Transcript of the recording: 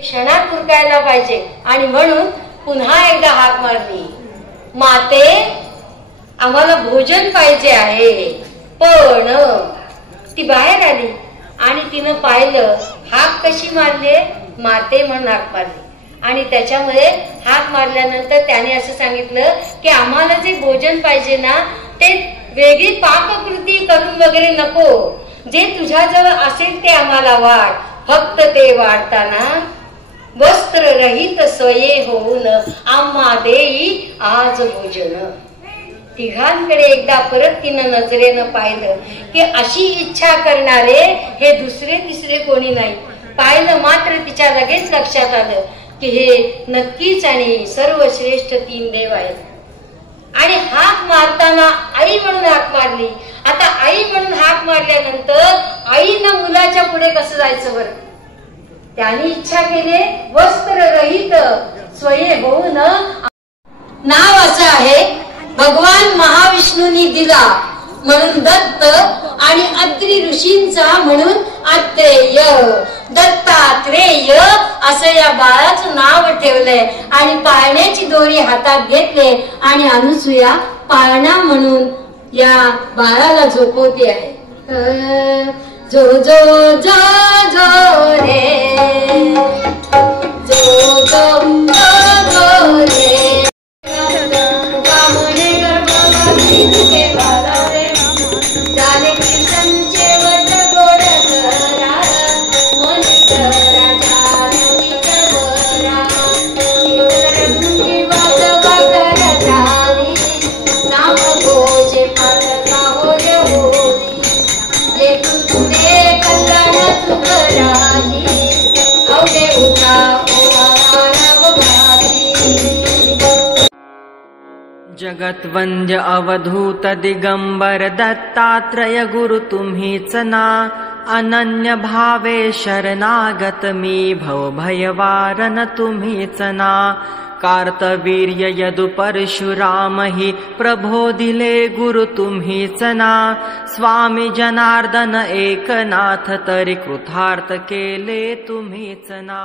क्षणात उरकायला पाहिजे आणि म्हणून पुन्हा एकदा हाक मारली, माते आम्हाला भोजन पाहिजे आहे. पण ती बाहेर आली आणि तिनं पाहिलं हाक कशी मारली, माते म्हणून हाक मारली. आणि त्याच्यामध्ये हाक मारल्यानंतर त्याने असं सांगितलं की आम्हाला जे भोजन पाहिजे ना ते वेगळी पाककृती करून वगैरे नको, जे तुझ्याजवळ असेल ते आम्हाला वाढ. फक्त ते वाढताना वस्त्र रहित स्वये होऊन आम्हा देई आज भोजन. तिघांकडे एकदा परत तिनं नजरेनं पाहिलं की अशी इच्छा करणारे हे दुसरे तिसरे कोणी नाही. पाहिलं मात्र तिच्या लगेच लक्षात आलं की हे नक्कीच आणि सर्वश्रेष्ठ तीन देव आहेत. आणि हाक मारताना आई म्हणून हाक मारली. आता आई म्हणून हाक मारल्यानंतर आईनं मुलाच्या पुढे कसं जायचं बरं. त्याने इच्छा केली वस्त्र रहित स्वये होऊन. नाव असं आहे भगवान महाविष्णूंनी दिला म्हणून दत्त आणि अत्रि ऋषींचा म्हणून अत्रेय. दत्तात्रेय असं या बाळाचं नाव ठेवलंय आणि पाळण्याची दोरी हातात घेतले आणि अनुसूया पाळणा म्हणून या बाळाला झोपवते आहे. जो जो जो जो रे जो जो जो रे जगत्वंद्य अवधूत दिगंबर दत्तात्रय गुरु तुम्हीच ना. अनन्य भावे शरणागत मी भव भयवारन तुम्हीच ना. कार्तवीर्य यदु परशुराम हि प्रबोधिले गुरु तुम्हीच ना. स्वामी जनार्दन एकनाथ तरी कृतार्थ केले तुम्हीच ना.